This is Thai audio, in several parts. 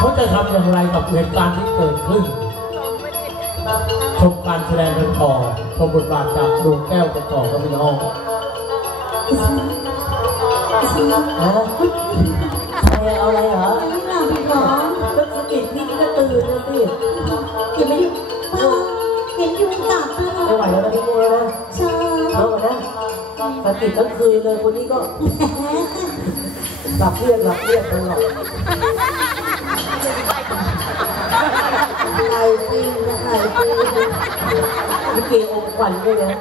เขาจะทำอย่างไรกับเหตุการณ์ที่เกิดขึ้น ชมการแสดงกันต่อชมบทบาทจากดวงแก้วกันต่อครับพี่น้องฮะใครเอาอะไรเหรอไม่หลับอีกเหรอก็สะกิดพี่นี่ก็ตื่นนะสิเห็นไหมป้าเห็นยุงกัดป้าเหรไม่ไหวแล้วนะพี่มูแล้วนะใช่เอาก่อนนะสะกิดทั้งคืนเลยคนนี้ก็หลับเรียกหลับเรียกตลอด ปิ้งนะไข่ปิ้งลิเกอมควันด้วยนะ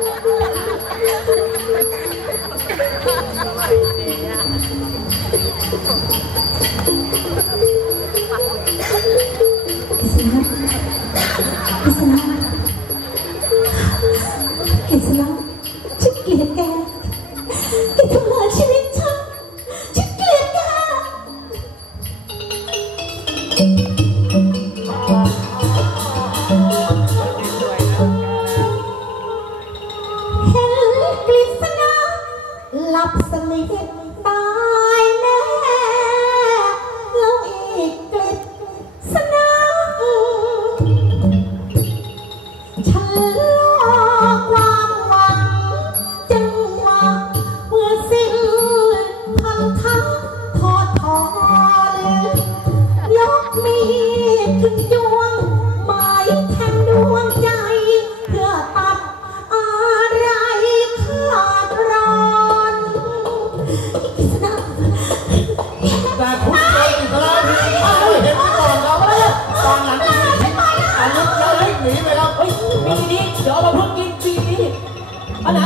อิสระอิสลัก กฤษณาหลับสนิทตา กลายเป็นป้เห็นก่อนเราแล้วตอนหลังที่หนีตนนี้เราหนีไปครับเฮ้ยปีนี้เดี๋ยวมาเพิ่งกินปีนี้อันไหน